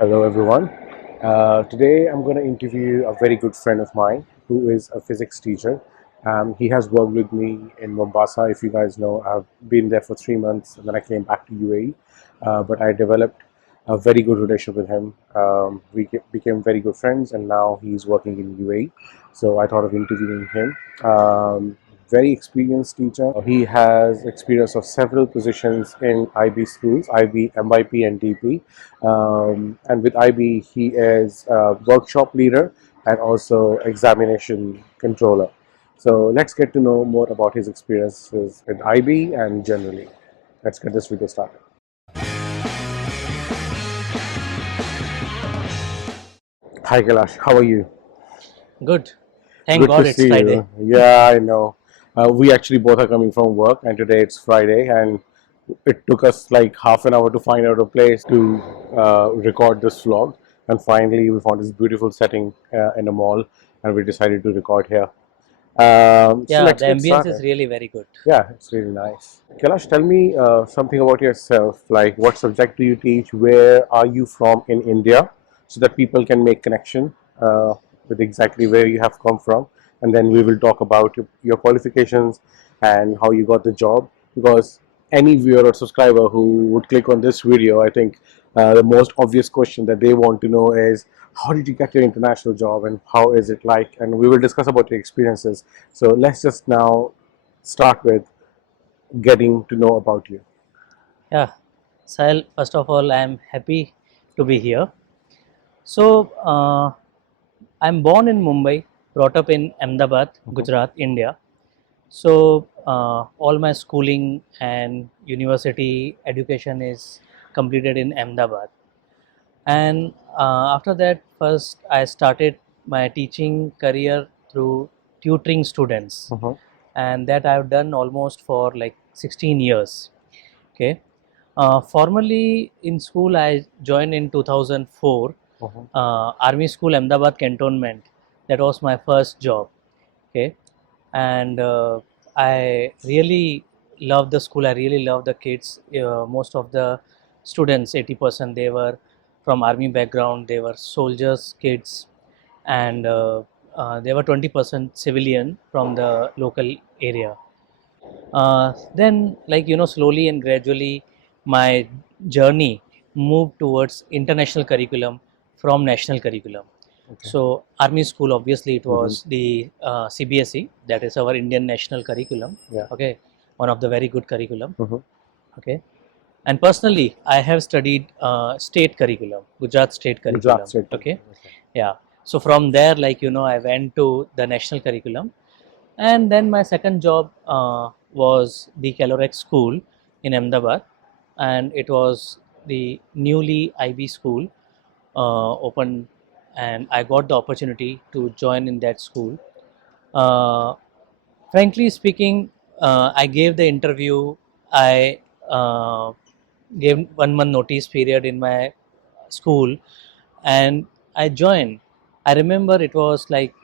Hello, everyone. Today I'm going to interview a very good friend of mine who is a physics teacher. He has worked with me in Mombasa. If you guys know, I've been there for 3 months and then I came back to UAE. But I developed a very good relationship with him. Became very good friends, and now he's working in UAE. So I thought of interviewing him. Very experienced teacher. He has experience of several positions in IB schools, IB, MYP, and DP. And with IB, he is a workshop leader and also examination controller. So let's get to know more about his experiences with IB and generally. Let's get this video started. Hi Kailash, how are you? Good. Thank Good to God it's see Friday. you. Yeah, I know. We actually both are coming from work, and today it's Friday, and it took us like half an hour to find out a place to record this vlog. And finally, we found this beautiful setting in a mall, and we decided to record here. So Yeah, let's the get ambience is started. really very good. Yeah, it's really nice. Kailash, tell me something about yourself. Like, what subject do you teach? Where are you from in India? So that people can make connection with exactly where you have come from. And then we will talk about your qualifications and how you got the job. Because any viewer or subscriber who would click on this video, I think the most obvious question that they want to know is, how did you get your international job and how is it like? And we will discuss about your experiences. So let's just now start with getting to know about you. Yeah, Sahil, first of all, I'm happy to be here. So, I'm born in Mumbai, brought up in Ahmedabad, Mhm. Gujarat, India. So, all my schooling and university education is completed in Ahmedabad. And after that, first I started my teaching career through tutoring students, Mhm. and that I've done almost for like 16 years. Okay. Formally in school, I joined in 2004, Mhm. Army School, Ahmedabad Cantonment. That was my first job. Okay. And I really love the school. I really love the kids. Most of the students, 80%, they were from army background. They were soldiers, kids, and they were 20% civilian from the local area. Then, slowly and gradually, my journey moved towards international curriculum from national curriculum. Okay. So, Army School, obviously, it Mhm. was the CBSE, that is our Indian national curriculum. Yeah. Okay, one of the very good curriculum. Mhm. Okay, and personally, I have studied state curriculum, Gujarat state Gujarat curriculum. state Okay, curriculum. Okay. yeah. So from there, I went to the national curriculum, and then my second job was the Baccalaureate school in Ahmedabad, and it was the newly IB school opened, and I got the opportunity to join in that school. Uh, Frankly speaking, I gave the interview. I gave 1 month notice period in my school, and I joined. I remember it was like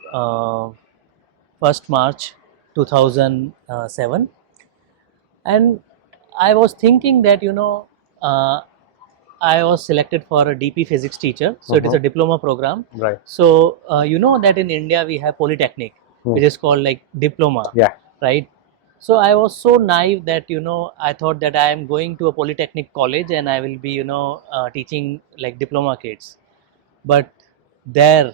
1st March 2007, and I was thinking that uh, I was selected for a DP physics teacher, so it is a Mhm. diploma program. Right. So you know that in India we have polytechnic, Hmm. which is called like diploma, Yeah. right? So I was so naive that I thought that I am going to a polytechnic college and I will be teaching like diploma kids. But there,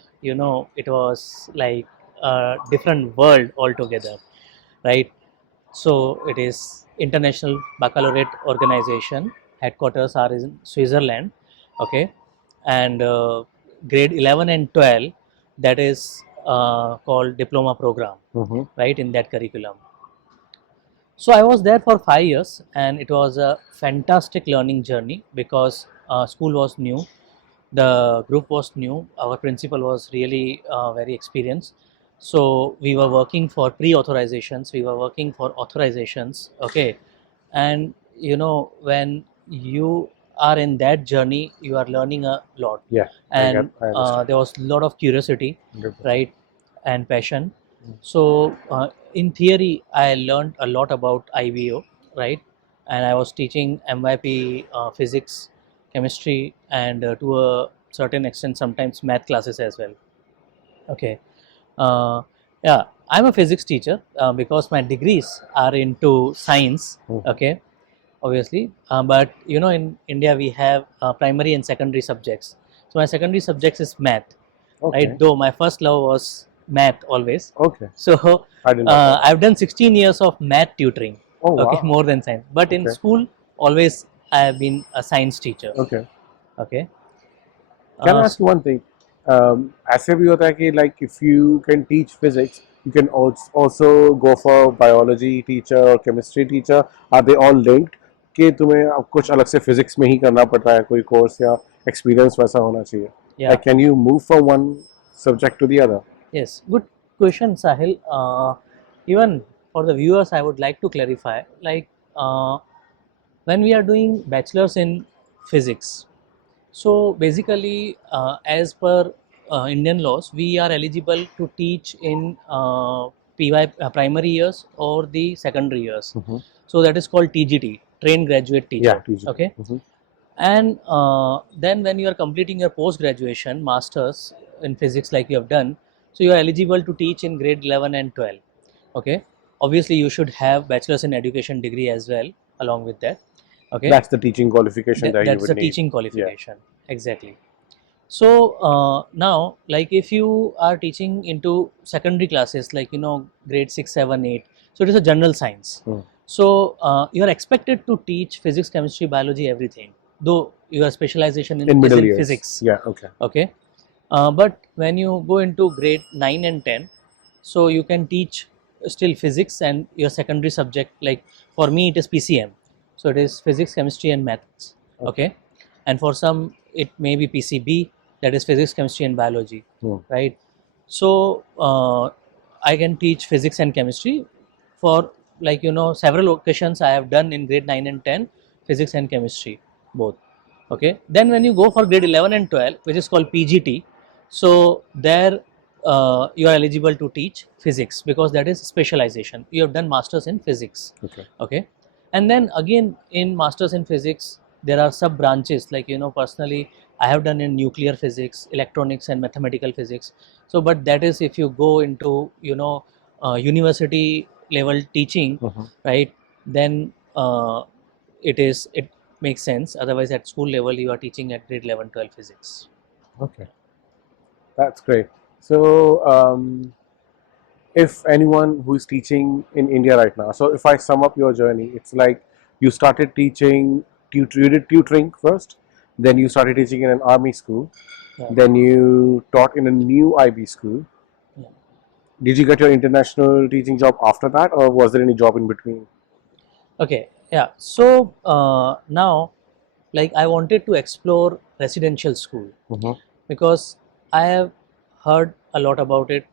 it was like a different world altogether, right? So it is International Baccalaureate Organization. Headquarters are in Switzerland, okay, and grade 11 and 12, that is called diploma program, Mhm. right, in that curriculum. So I was there for 5 years, and it was a fantastic learning journey because school was new, the group was new, our principal was really very experienced. So we were working for pre-authorizations, we were working for authorizations, okay, and when you are in that journey, you are learning a lot, Yeah. I get. and I understand. there was a lot of curiosity, 100%. right, and passion. So in theory, I learned a lot about IBO, right, and I was teaching MYP physics, chemistry, and to a certain extent sometimes math classes as well. Okay. uh, yeah, I'm a physics teacher because my degrees are into science. Okay, obviously, but in India we have primary and secondary subjects. So my secondary subjects is math, right? Okay. Though my first love was math always. Okay. So I didn't know that. I've done 16 years of math tutoring. Oh Okay, wow. more than science, but in Okay. school always I have been a science teacher. Okay. Okay. Can I uh, ask you one thing? ऐसे भी होता है कि like if you can teach physics, you can also go for biology teacher or chemistry teacher. Are they all linked? कि तुम्हें अब कुछ अलग से physics में ही करना पड़ रहा है कोई course या experience वैसा होना चाहिए? yeah. Like can you move from one subject to the other? Yes, good question, Sahil. Even for the viewers, I would like to clarify. Like when we are doing bachelor's in physics, so basically, as per Indian laws, we are eligible to teach in PY primary years or the secondary years. So that is called TGT, trained graduate teacher. Yeah, teaching. Okay, and then when you are completing your post graduation masters in physics like you have done, so you are eligible to teach in grade 11 and 12. Okay, obviously you should have bachelor's in education degree as well along with that. Okay, That's the teaching qualification that you that's would the need. teaching qualification. Exactly. So now, like if you are teaching into secondary classes, like grade 6, 7, 8, so it is a general science. So you are expected to teach physics, chemistry, biology, everything. Though your specialization In is middle in years. physics. Yeah. Okay. Okay. But when you go into grade 9 and 10, so you can teach still physics and your secondary subject. Like for me, it is PCM. So it is physics, chemistry, and maths. Okay. And for some, it may be PCB, that is physics, chemistry, and biology. Right. So I can teach physics and chemistry for, like several occasions I have done in grade 9 and 10, physics and chemistry both. Okay, then when you go for grade 11 and 12, which is called PGT, so there you are eligible to teach physics because that is specialization. You have done masters in physics. Okay, and then again in masters in physics there are sub branches, like personally I have done in nuclear physics, electronics, and mathematical physics. So but that is if you go into university level teaching, right? Then it makes sense. Otherwise at school level you are teaching at grade 11, 12 physics. Okay. That's great. So, if anyone who is teaching in India right now, so if I sum up your journey, it's like you started teaching, you did tutoring first, then you started teaching in an army school, then you taught in a new IB school. Did you get your international teaching job after that, or was there any job in between? Okay, yeah. So now, like I wanted to explore residential school because I have heard a lot about it,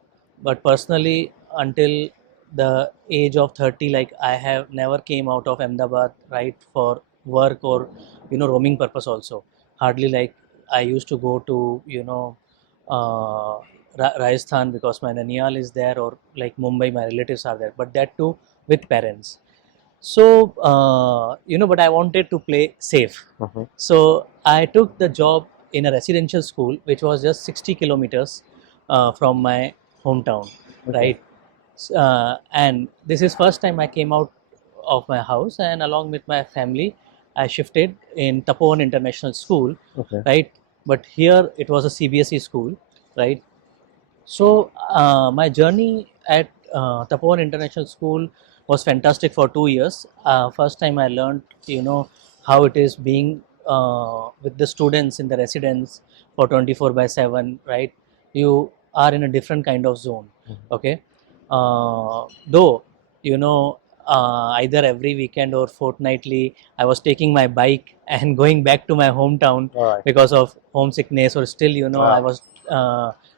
but personally, until the age of 30, like I have never came out of Ahmedabad, right, for work or roaming purpose also. Hardly, like I used to go to uh, Rajasthan because my Naniyal is there, or like Mumbai, my relatives are there, but that too with parents. So but I wanted to play safe. So I took the job in a residential school which was just 60 kilometers from my hometown, right? And this is first time I came out of my house, and along with my family I shifted in Tapovan International School, right? But here it was a CBSE school, right? So my journey at Tapovan International School was fantastic for 2 years. First time I learned, how it is being with the students in the residence for 24/7, right? You are in a different kind of zone. Okay, though either every weekend or fortnightly, I was taking my bike and going back to my hometown because of homesickness, or still, I was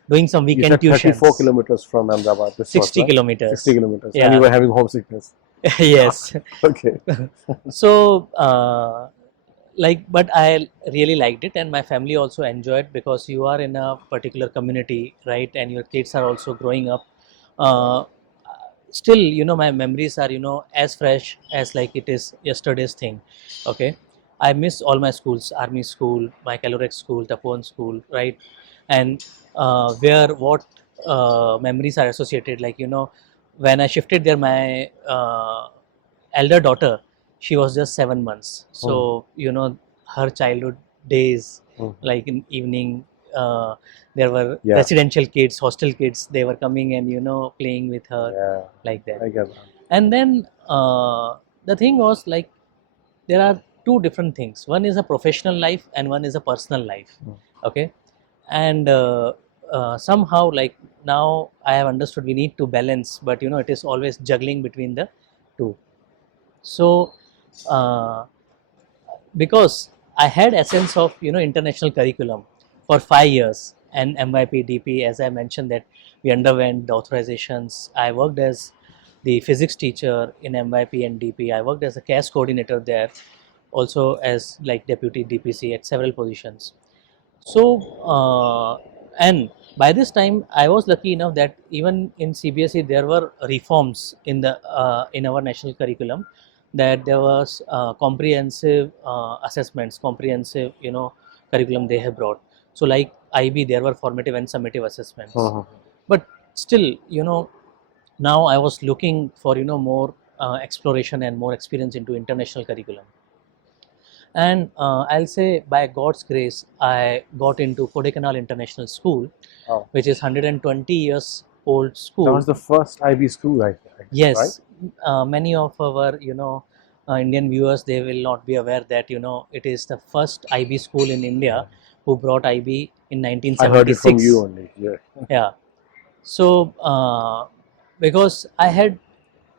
doing some You weekend said 34 tuitions. kilometers from Ahmedabad. This 60 was right? kilometers. 60 kilometers. Yeah. And you were having homesickness. Yes. Okay. So but I really liked it, and my family also enjoyed, because you are in a particular community, right? And your kids are also growing up. uh, Still, my memories are as fresh as like it is yesterday's thing. Okay. I miss all my schools, army school, my Calorec school, Tapon school, right? And where what memories are associated, like, when I shifted there, my elder daughter, she was just 7 months. Mm. So, her childhood days, Mm. like in evening, uh, there were Yeah, residential kids, hostel kids, they were coming and, playing with her yeah, like that. I get that. And then the thing was like, there are two different things. One is a professional life and one is a personal life. Mm. Okay. And somehow, like, now I have understood we need to balance, but it is always juggling between the two. So uh, because I had essence of international curriculum for 5 years, and MYP DP, as I mentioned, that we underwent the authorizations. I worked as the physics teacher in MYP and DP. I worked as a CAS coordinator there, also as like deputy DPC at several positions. So, and by this time, I was lucky enough that even in CBSE there were reforms in our national curriculum, that there was comprehensive assessments, comprehensive curriculum they have brought. So, like IB, there were formative and summative assessments, Mhm. but still, now I was looking for more exploration and more experience into international curriculum. And I'll say, by God's grace, I got into Kodaikanal International School, Oh, which is 120 years old that school. was the first IB school, I guess, right? Yes, many of our Indian viewers, they will not be aware that it is the first IB school in India who brought IB in I heard it from you 1976. only. Yeah. Yeah. So because I had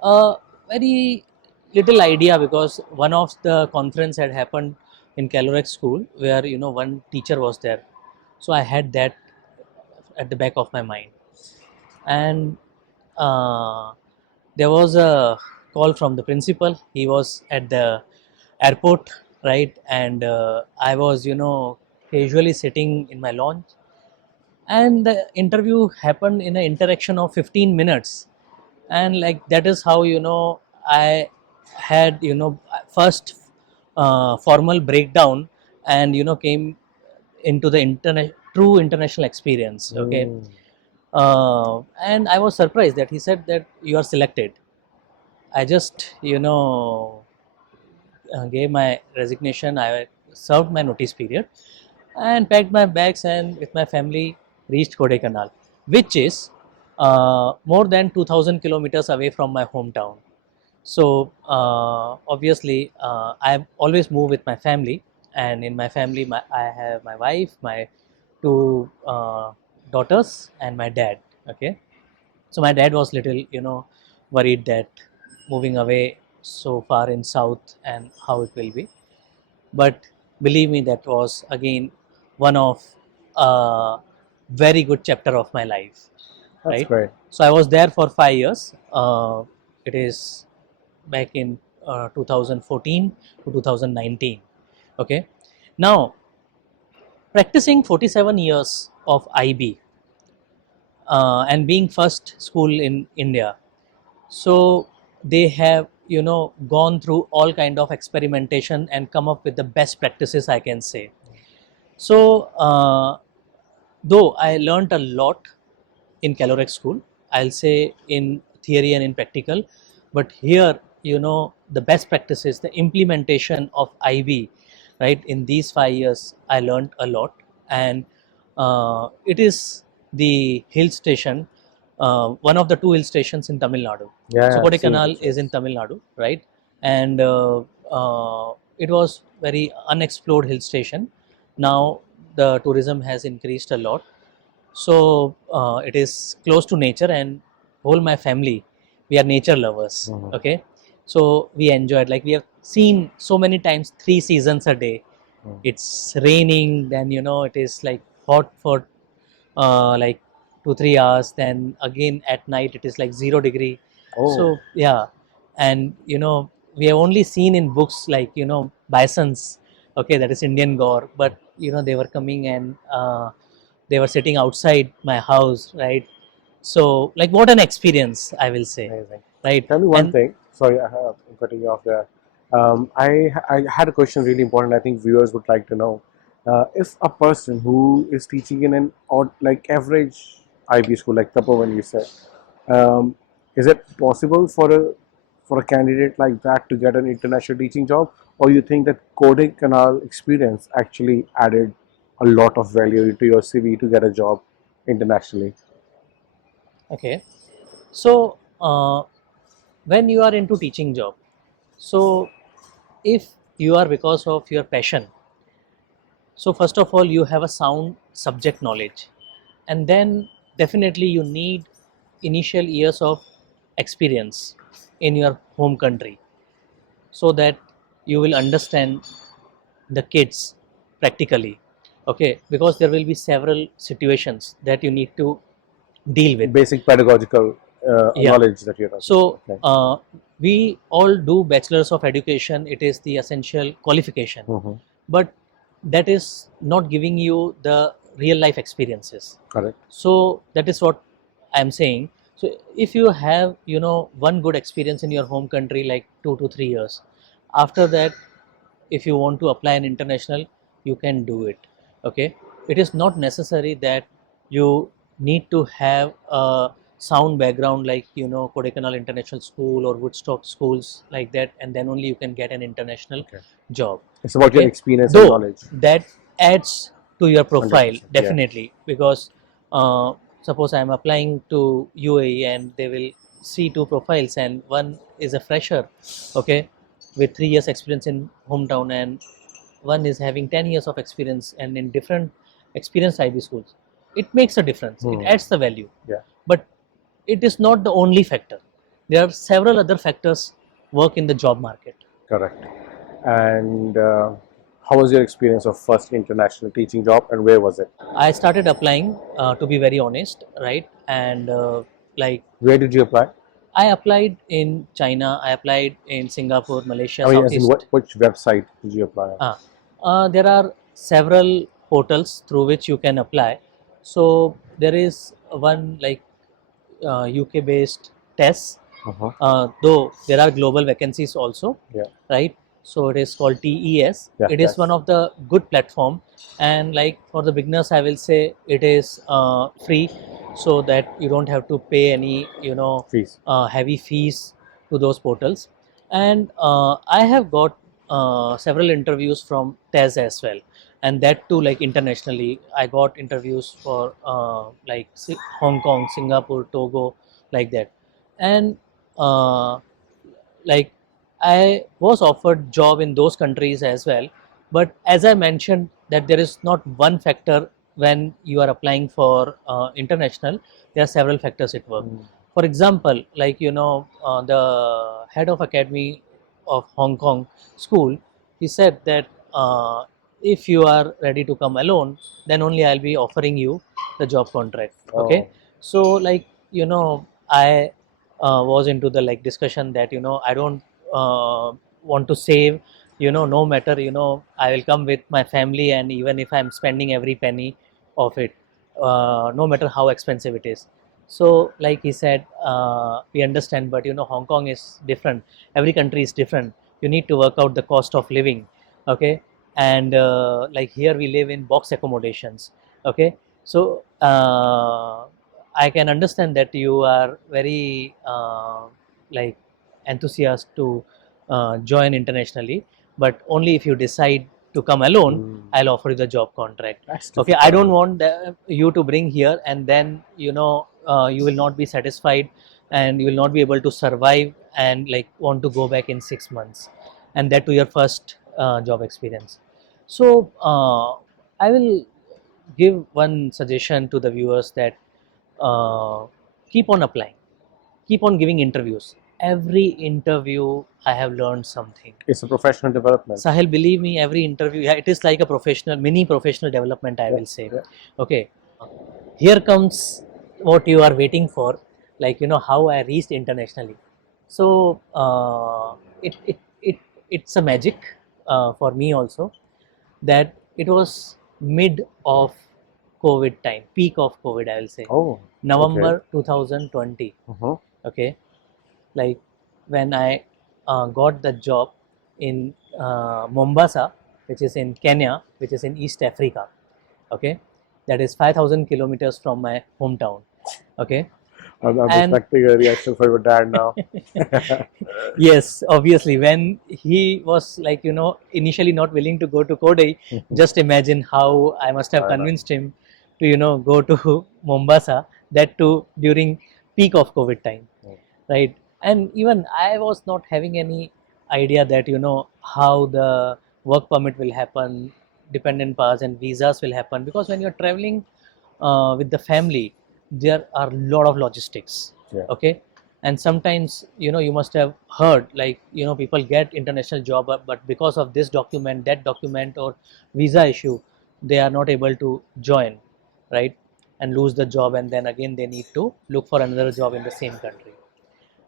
a very little idea, because one of the conference had happened in Calorec school where one teacher was there, so I had that at the back of my mind. And uh, there was a call from the principal. He was at the airport, right? And I was casually sitting in my lounge, and the interview happened in an interaction of 15 minutes. And like, that is how I had first formal breakdown, and came into the internet true international experience. Okay. Mm. And I was surprised that he said that you are selected. I just gave my resignation. I served my notice period and packed my bags, and with my family reached Kodaikanal, which is more than 2000 kilometers away from my hometown. So obviously, I always move with my family, and in my family, I have my wife, my two daughters, and my dad. Okay, so my dad was little, worried that moving away so far in south and how it will be. But believe me, that was again one of a very good chapter of my life, That's right? great. So I was there for 5 years. It is back in 2014 to 2019. Okay, now practicing 47 years of IB, and being first school in India, so they have gone through all kind of experimentation and come up with the best practices, I can say. So though I learned a lot in Calorec school, I'll say, in theory and in practical, but here the best practices, the implementation of IB, right, in these 5 years I learned a lot. And it is the hill station, one of the two hill stations in Tamil Nadu. So Yeah, I've seen Kodaikanal is in pictures. Tamil Nadu, right? And it was very unexplored hill station. Now the tourism has increased a lot, so it is close to nature, and whole my family, we are nature lovers. Mhm. Okay, so we enjoyed, like, we have seen so many times 3 seasons a day. Mm. It's raining, then it is like hot for like 2 3 hours, then again at night it is like 0 degree. Oh, So yeah, and we have only seen in books, like bisons. Okay, that is Indian gore, but they were coming, and they were sitting outside my house, right? So, like, what an experience, I will say, amazing. right? Tell me one And thing. Sorry, I'm cutting you off there. I had a question really important. I think viewers would like to know if a person who is teaching in an odd, like average IB school, like Tapovan you said, um, is it possible for a candidate like that to get an international teaching job, or you think that coding canal experience actually added a lot of value to your CV to get a job internationally? Okay. So when you are into teaching job, so if you are because of your passion, so first of all you have a sound subject knowledge, and then definitely you need initial years of experience in your home country, so that you will understand the kids practically. Okay, because there will be several situations that you need to deal with. Basic pedagogical Yeah. knowledge that you're talking about. So Okay. we all do bachelor's of education, it is the essential qualification, Mm-hmm. but that is not giving you the real life experiences. Correct. So that is what I'm saying. So if you have, one good experience in your home country, like 2 to 3 years, after that, if you want to apply an international, you can do it. Okay, it is not necessary that you need to have a sound background like Kodaikanal International School or Woodstock schools like that, and then only you can get an international Okay. job. It's about your Okay, experience and though knowledge. that adds to your profile 100%. Yeah. definitely, because suppose I am applying to UAE and they will see two profiles, and one is a fresher, okay, with 3 years experience in hometown, and one is having 10 years of experience and in different experienced IB schools. It makes a difference, it Hmm. adds the value, Yeah. but it is not the only factor. There are several other factors work in the job market. Correct. And how was your experience of first international teaching job, and where was it? I started applying, to be very honest, right? And like Where did you apply? I applied in China, I applied in Singapore, Malaysia, I mean, as in Southeast. which website did you apply on? Uh, there are several portals through which you can apply. So there is one like UK based tests, Uh-huh. though there are global vacancies also, Yeah. right? So it is called TES. Yeah. It is one Yes. of the good platform, and like for the beginners, I will say it is free, so that you don't have to pay any Fees. heavy fees to those portals. And I have got several interviews from TES as well, and that too like internationally. I got interviews for like Hong Kong, Singapore, Togo, like that, and like I was offered job in those countries as well. But as I mentioned, that there is not one factor when you are applying for international. There are several factors at work. Mm. For example, like the head of academy of Hong Kong school, he said that if you are ready to come alone, then only I'll be offering you the job contract. Okay, Oh. so like I was into the like discussion that I don't want to save, no matter, I will come with my family, and even if I'm spending every penny of it, no matter how expensive it is. So like he said, we understand, but Hong Kong is different, every country is different, you need to work out the cost of living. Okay, and like here we live in box accommodations. Okay, so I can understand that you are very like enthusiast to join internationally, but only if you decide to come alone, Mm. I'll offer you the job contract. That's Okay, I don't difficult. want you to bring here and then you will not be satisfied, and you will not be able to survive, and like want to go back in 6 months, and that to your first job experience. So I will give one suggestion to the viewers that uh, keep on applying, keep on giving interviews. Every interview I have learned something. It's a professional development. Sahil, believe me, every interview, yeah, it is like a professional, mini professional development, I Yeah. will say. Yeah. Okay, here comes what you are waiting for, like how I reached internationally. So it's a magic for me also, that it was mid of COVID time, peak of COVID, I will say, Oh. Okay. November 2020. Uh-huh. Okay, like when I got the job in Mombasa, which is in Kenya, which is in East Africa. Okay, that is 5,000 kilometers from my hometown. Okay, I'm and expecting a reaction from your dad now. yes, obviously, when he was like, initially not willing to go to Kodai, just imagine how I must have I know. convinced him to, go to Mombasa, that too during peak of COVID time, right? And even I was not having any idea that, how the work permit will happen, dependent pass and visas will happen, because when you're traveling with the family, there are a lot of logistics. Yeah. Okay, and sometimes you must have heard like people get international job, but because of this document, that document, or visa issue, they are not able to join, right? And lose the job, and then again they need to look for another job in the same country.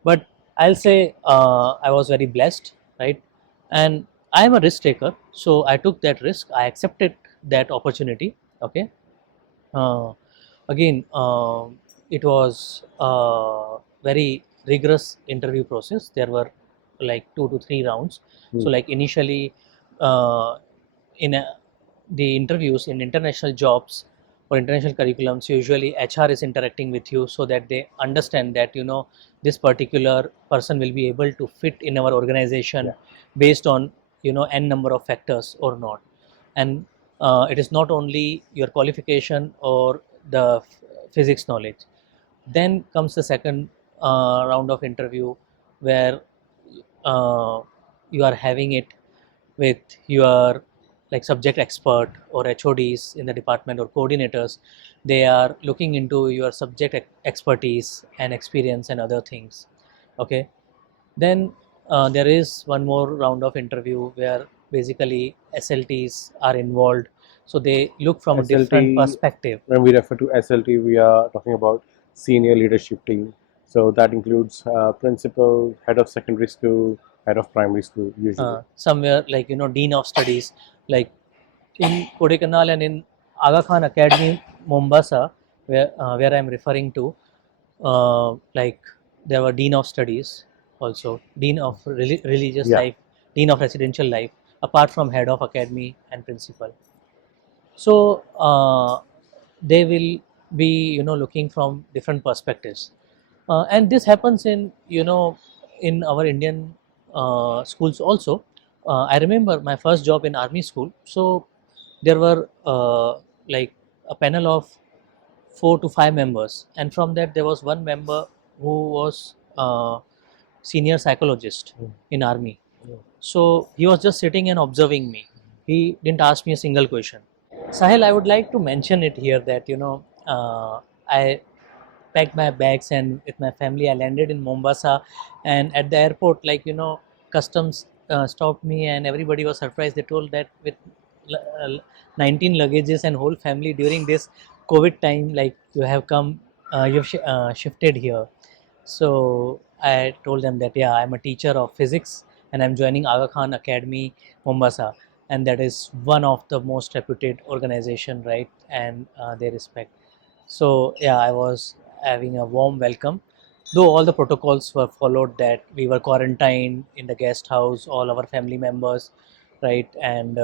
But I'll say I was very blessed, right? And I am a risk taker, so I took that risk, I accepted that opportunity. Okay, uh, again, it was a very rigorous interview process. There were like 2 to 3 rounds. So, like initially, uh, in the interviews in international jobs or international curriculums, usually HR is interacting with you so that they understand that this particular person will be able to fit in our organization. Yeah. Based on n number of factors or not. And it is not only your qualification or the physics knowledge. Then comes the second round of interview, where uh, you are having it with your like subject expert or HODs in the department or coordinators. They are looking into your subject expertise and experience and other things. Okay, then there is one more round of interview where basically SLTs are involved. So they look from a different SLT, perspective. when we refer to SLT, we are talking about senior leadership team. So that includes principal, head of secondary school, head of primary school, usually. Somewhere like dean of studies, like in Kodaikanal and in Aga Khan Academy, Mombasa, where I'm referring to, like there were dean of studies, also dean of religious Yeah. life, dean of residential life, apart from head of academy and principal. So they will be looking from different perspectives, and this happens in in our Indian schools also. I remember my first job in army school. So there were like a panel of 4 to 5 members, and from that there was one member who was senior psychologist in army. So he was just sitting and observing me. He didn't ask me a single question. Sahil, I would like to mention it here that I packed my bags and with my family I landed in Mombasa, and at the airport, like customs stopped me and everybody was surprised. They told that with uh, 19 luggages and whole family during this COVID time, like you have come, shifted here. So I told them that yeah, I'm a teacher of physics and I'm joining Aga Khan Academy, Mombasa, and that is one of the most reputed organization, right? And they respect. So yeah, I was having a warm welcome. Though all the protocols were followed, that we were quarantined in the guest house, all our family members, right, and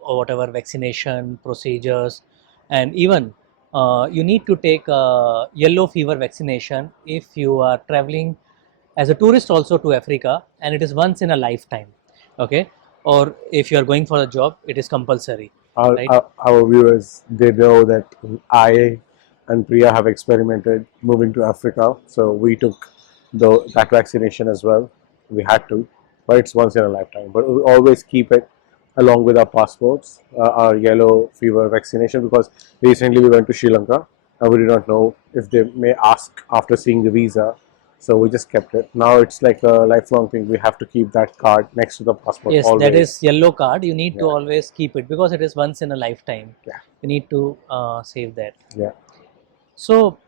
whatever vaccination procedures, and even you need to take a yellow fever vaccination if you are traveling as a tourist also to Africa, and it is once in a lifetime. Okay, or if you are going for a job, it is compulsory, Our, right? our, our viewers, they know that I and Priya have experimented moving to Africa. So we took that vaccination as well. We had to, but it's once in a lifetime. But we always keep it along with our passports, our yellow fever vaccination, because recently we went to Sri Lanka and we did not know if they may ask after seeing the visa. So we just kept it. Now it's like a lifelong thing. We have to keep that card next to the passport Yes, that always. is yellow card. You need to Yeah, always keep it because it is once in a lifetime. yeah, You need to save that. yeah. So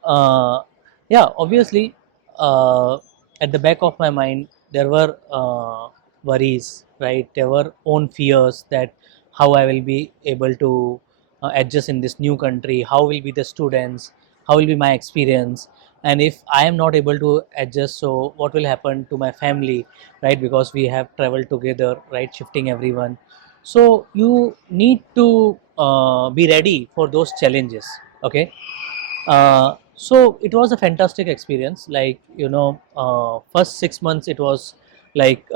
yeah, obviously, at the back of my mind there were worries, right? There were own fears that how I will be able to adjust in this new country, how will be the students, how will be my experience, and if I am not able to adjust, so what will happen to my family, right? Because we have traveled together, right, shifting everyone. So you need to be ready for those challenges. Okay. So it was a fantastic experience. Like, first 6 months it was like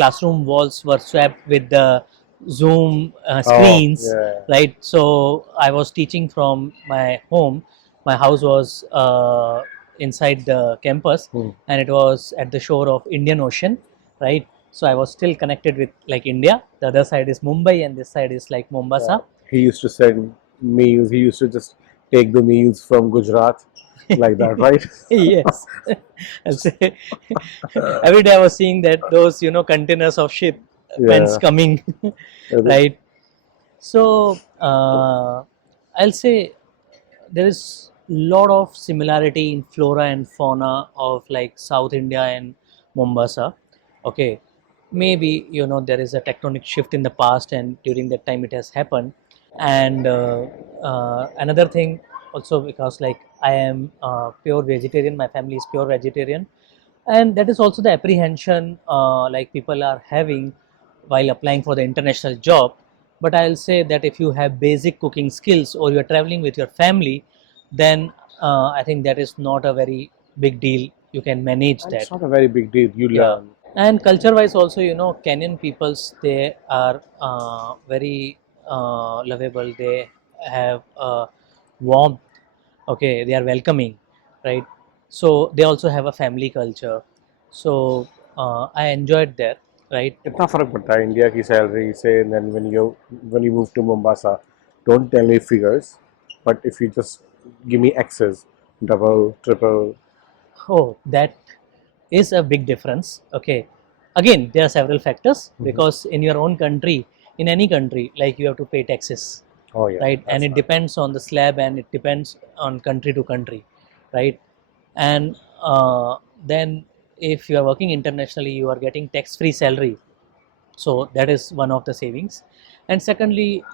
classroom walls were swept with the Zoom Oh, screens, yeah. right? So I was teaching from my home. My house was inside the campus, Hmm. and it was at the shore of Indian Ocean, right? So I was still connected with like India. The other side is Mumbai, and this side is like Yeah. Mombasa. He used to send meals. He used to just take the meals from Gujarat, like that, right? Yes. I'll say every day I was seeing that those containers of ship pens Yeah. coming, right? So I'll say there is lot of similarity in flora and fauna of like South India and Mombasa. Okay, maybe there is a tectonic shift in the past, and during that time it has happened. And another thing also, because like I am pure vegetarian, my family is pure vegetarian, and that is also the apprehension like people are having while applying for the international job. But I'll say that if you have basic cooking skills or you're traveling with your family, then I think that is not a very big deal. You can manage And that. it's not a very big deal. You Yeah. learn. And culture wise also, Kenyan peoples, they are very lovable. They have warmth. Okay, they are welcoming, right? So they also have a family culture. So I enjoyed that, right? कितना फर्क पड़ता है India की salary से and then when you move to Mombasa, don't tell me figures, but if you just give me X's, double, triple. Oh, that is a big difference. Okay. Again, there are several factors, Mhm. because in your own country, in any country, like you have to pay taxes, Oh yeah, right? And that's it right. depends on the slab, and it depends on country to country, right? And then if you are working internationally, you are getting tax free salary. So that is one of the savings. And secondly,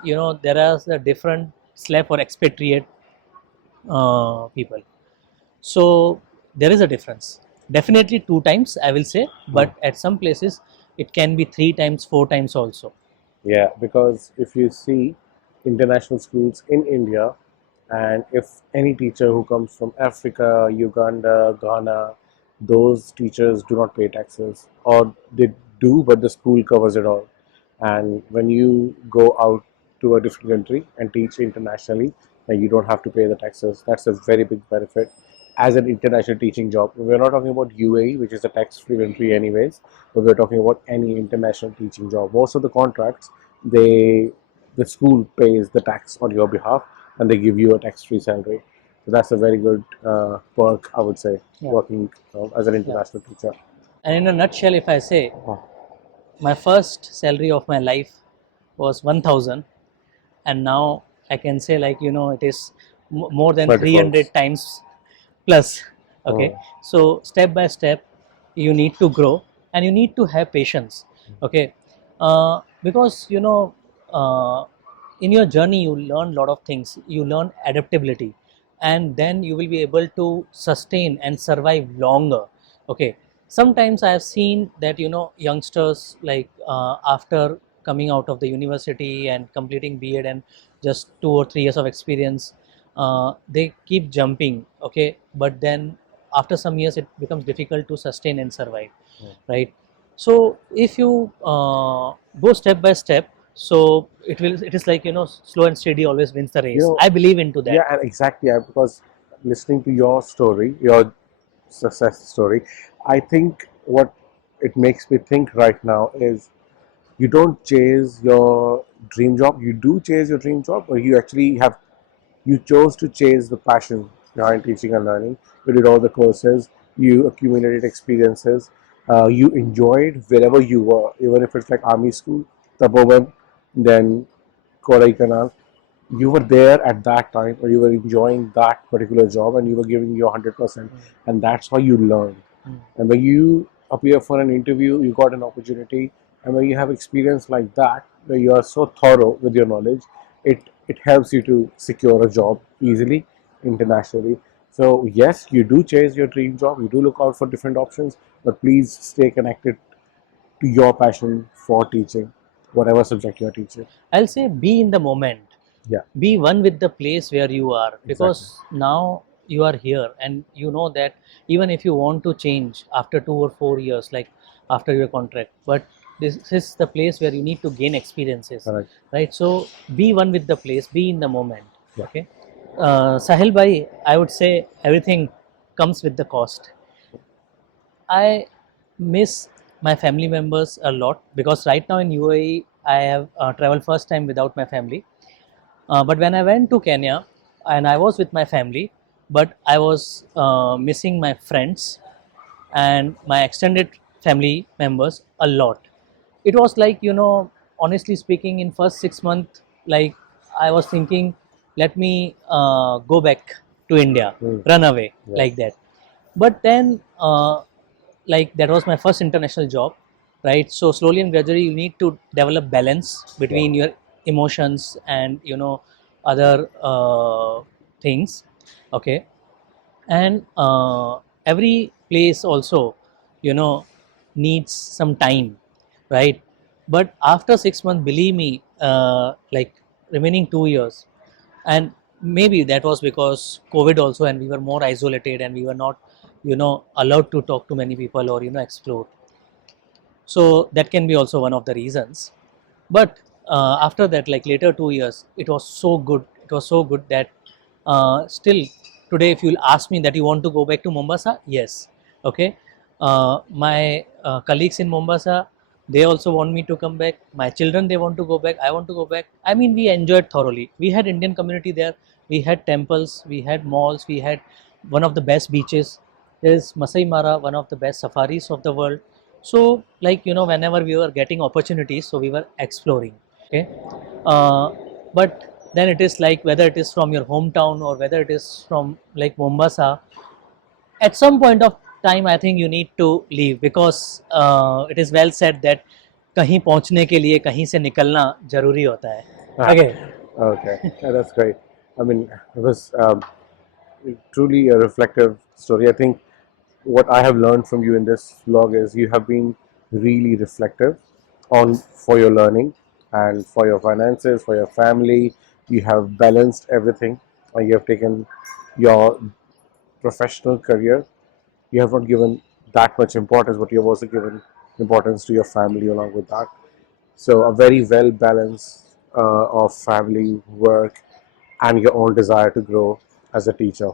there are the different slab for expatriate people. So there is a difference. Definitely two times, I will say, Hmm. but at some places it can be three times, four times also. Yeah, because if you see international schools in India, and if any teacher who comes from Africa, Uganda, Ghana, those teachers do not pay taxes, or they do, but the school covers it all. And when you go out to a different country and teach internationally, then you don't have to pay the taxes. That's a very big benefit as an international teaching job. We're not talking about UAE, which is a tax-free country anyways, but we're talking about any international teaching job. Most of the contracts, they the school pays the tax on your behalf, and they give you a tax-free salary. So that's a very good perk, I would say, Yeah, working as an yeah. international teacher. And in a nutshell, if I say, Oh, my first salary of my life was 1,000, and now I can say, like, it is more than multiples. 300 times plus. Okay. Oh, So step by step, you need to grow, and you need to have patience. Okay. Because uh, in your journey you learn a lot of things. You learn adaptability, and then you will be able to sustain and survive longer. Okay. Sometimes I have seen that youngsters, like after coming out of the university and completing B.Ed and just 2 or 3 years of experience, they keep jumping. Okay. But then after some years it becomes difficult to sustain and survive, oh. right? So if you go step by step, so it is like slow and steady always wins the You race. know, I believe into yeah, that. and exactly. Because listening to your story, your success story, I think what it makes me think right now is you don't chase your dream job. You do chase your dream job, or you actually have you chose to chase the passion behind teaching and learning. You did all the courses, you accumulated experiences, you enjoyed wherever you were, even if it's like army school, Tapovan, then Kodaikanal. You were there at that time, or you were enjoying that particular job, and you were giving your 100%, and that's how you learn. Mm. And when you appear for an interview, you got an opportunity, and when you have experience like that, where you are so thorough with your knowledge, it helps you to secure a job easily internationally. So yes, you do chase your dream job, you do look out for different options, but please stay connected to your passion for teaching, whatever subject you are teaching. I'll say be in the moment, Yeah, be one with the place where you are, exactly. because now you are here and you know that even if you want to change after 2 or 4 years, like after your contract, but this is the place where you need to gain experiences, Correct. right? So be one with the place, be in the moment. Yeah. Okay. Sahil bhai, I would say everything comes with the cost. I miss my family members a lot, because right now in UAE I have traveled first time without my family. But when I went to Kenya and I was with my family, but I was missing my friends and my extended family members a lot. It was like, honestly speaking, in first 6 months, like I was thinking, let me go back to India, Mm. run away Yes. like that. But then, like that was my first international job, right? So slowly and gradually, you need to develop balance Yeah. between your emotions and other things. Okay. And every place also you know needs some time, right? But after 6 months, believe me, like remaining 2 years, and maybe that was because COVID also, and we were more isolated and we were not allowed to talk to many people or explore. So that can be also one of the reasons. But after that, like later 2 years, it was so good, it was so good that still today, if you'll ask me that you want to go back to Mombasa, yes. Okay. My colleagues in Mombasa, they also want me to come back. My children, they want to go back, I want to go back. I mean, we enjoyed thoroughly. We had Indian community there, we had temples, we had malls, we had one of the best beaches. There's Masai Mara, one of the best safaris of the world. So like whenever we were getting opportunities, so we were exploring. Okay. But then it is like, whether it is from your hometown or whether it is from like Mombasa, at some point of time I think you need to leave, because it is well said that कहीं पहुंचने के लिए कहीं से निकलना जरूरी होता है. Okay. Okay, yeah, that's great. I mean, it was truly a reflective story. I think what I have learned from you in this vlog is you have been really reflective on for your learning and for your finances, for your family. You have balanced everything. You have taken your professional career. You have not given that much importance, but you have also given importance to your family along with that. So a very well balance of family, work, and your own desire to grow as a teacher.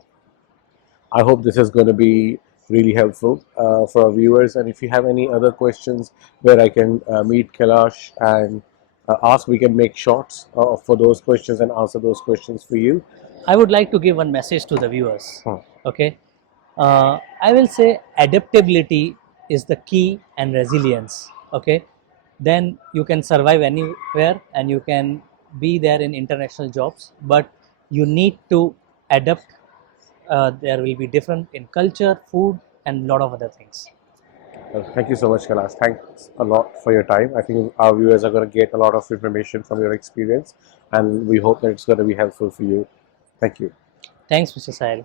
I hope this is going to be really helpful for our viewers. And if you have any other questions where I can meet Kailash and ask, we can make shots for those questions and answer those questions for you. I would like to give one message to the viewers. Hmm. Okay. I will say adaptability is the key, and resilience. Okay. Then you can survive anywhere and you can be there in international jobs, but you need to adapt. There will be different in culture, food, and a lot of other things. Thank you so much, Kailash. Thanks a lot for your time. I think our viewers are going to get a lot of information from your experience, and we hope that it's going to be helpful for you. Thank you. Thanks, Mr. Sahil.